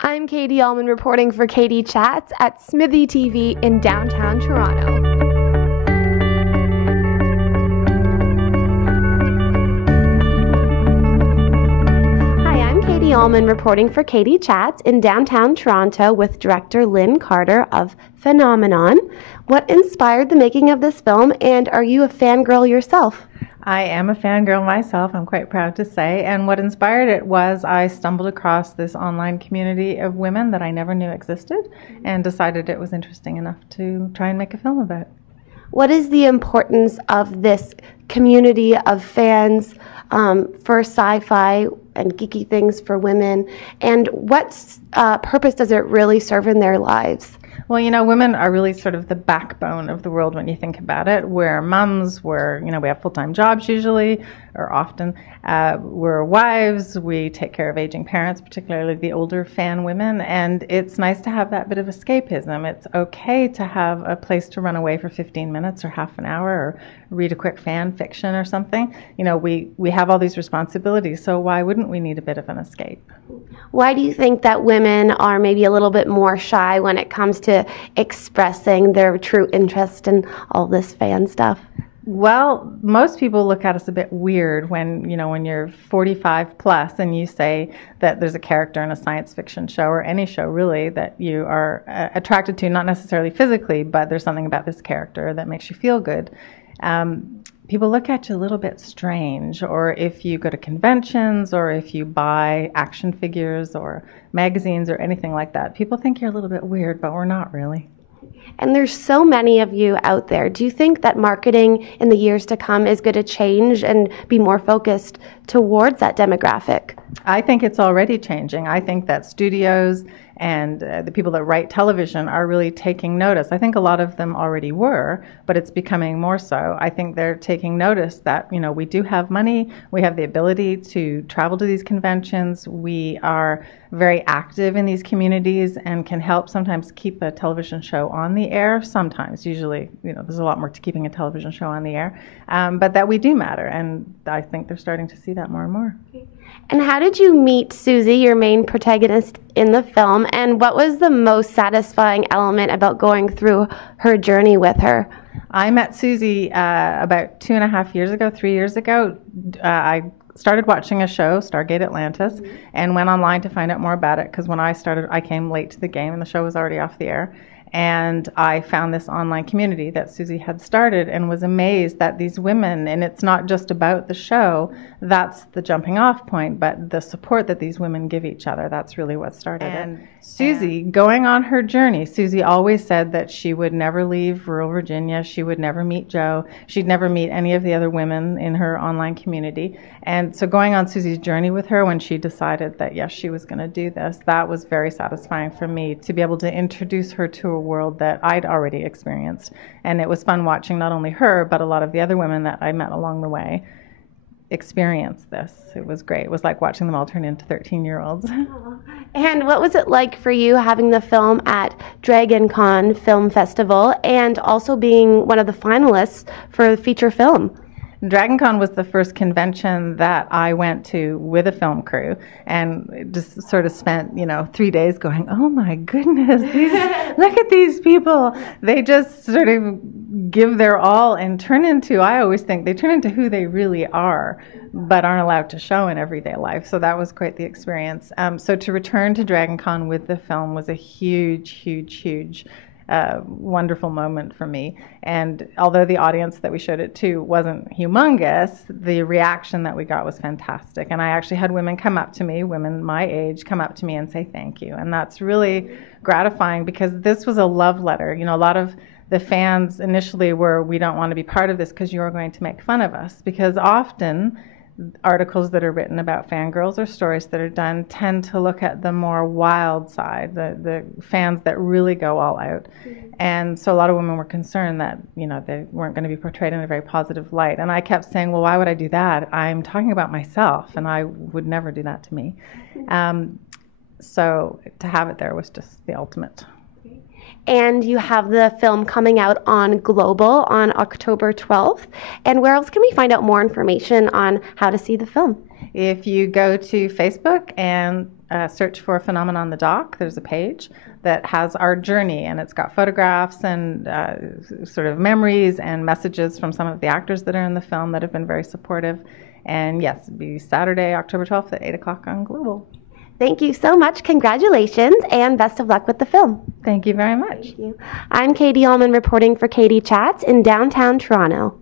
I'm Katie Uhlmann reporting for Katie Chats at SMITHEE TV in downtown Toronto. Hi, I'm Katie Uhlmann reporting for Katie Chats in downtown Toronto with Director LYNNE CARTER of FANomenon. What inspired the making of this film, and are you a fangirl yourself? I am a fangirl myself, I'm quite proud to say, and what inspired it was I stumbled across this online community of women that I never knew existed and decided it was interesting enough to try and make a film about. What is the importance of this community of fans for sci-fi and geeky things for women, and what purpose does it really serve in their lives? Well, you know, women are really sort of the backbone of the world when you think about it. We're mums, we have full-time jobs usually, or often. We're wives, we take care of aging parents, particularly the older fan women, and it's nice to have that bit of escapism. It's okay to have a place to run away for 15 minutes or half an hour or read a quick fan fiction or something. You know, we have all these responsibilities, so why wouldn't we need a bit of an escape? Why do you think that women are maybe a little bit more shy when it comes to expressing their true interest in all this fan stuff? Well, most people look at us a bit weird when you're 45 plus and you say that there's a character in a science fiction show or any show really that you are attracted to, not necessarily physically, but there's something about this character that makes you feel good. People look at you a little bit strange, or if you go to conventions or if you buy action figures or magazines or anything like that, people think you're a little bit weird, but we're not really. And there's so many of you out there. Do you think that marketing in the years to come is going to change and be more focused towards that demographic? I think it's already changing. I think that studios and the people that write television are really taking notice. I think a lot of them already were, but it's becoming more so. I think they're taking notice that, we do have money, we have the ability to travel to these conventions, we are very active in these communities and can help sometimes keep a television show on the air. Sometimes, usually, there's a lot more to keeping a television show on the air, but that we do matter, and I think they're starting to see that more and more. And how did you meet Susie, your main protagonist in the film, and what was the most satisfying element about going through her journey with her? I met Susie about 3 years ago. I started watching a show, Stargate Atlantis, and went online to find out more about it, because when I started, I came late to the game and the show was already off the air. And I found this online community that Susie had started and was amazed that these women, and it's not just about the show, that's the jumping off point, but the support that these women give each other, that's really what started it. And Susie, going on her journey, Susie always said that she would never leave rural Virginia, she would never meet Joe, she'd never meet any of the other women in her online community. And so going on Susie's journey with her, when she decided that yes, she was going to do this, that was very satisfying for me to be able to introduce her to a world that I'd already experienced. And it was fun watching not only her, but a lot of the other women that I met along the way experience this. It was great. It was like watching them all turn into 13-year-olds. And what was it like for you having the film at Dragon Con Film Festival and also being one of the finalists for the feature film? Dragon Con was the first convention that I went to with a film crew, and just sort of spent, 3 days going, oh my goodness, look at these people. They just sort of give their all and I always think they turn into who they really are, but aren't allowed to show in everyday life. So that was quite the experience. So to return to Dragon Con with the film was a huge wonderful moment for me. And although the audience that we showed it to wasn't humongous, the reaction that we got was fantastic. And I actually had women come up to me, women my age, come up to me and say thank you. And that's really gratifying, because this was a love letter. A lot of the fans initially were, we don't want to be part of this because you're going to make fun of us. Because often articles that are written about fangirls or stories that are done tend to look at the more wild side, the fans that really go all out. And so a lot of women were concerned that, they weren't going to be portrayed in a very positive light. And I kept saying, well, why would I do that? I'm talking about myself, and I would never do that to me. So to have it there was just the ultimate. And you have the film coming out on Global on October 12th. And where else can we find out more information on how to see the film? If you go to Facebook and search for FANomenon the doc. There's a page that has our journey, and it's got photographs and sort of memories and messages from some of the actors that are in the film that have been very supportive. And yes, it'll be Saturday, October 12th at 8 o'clock on Global. Thank you so much. Congratulations, and best of luck with the film. Thank you very much. Thank you. I'm Katie Uhlmann reporting for Katie Chats in downtown Toronto.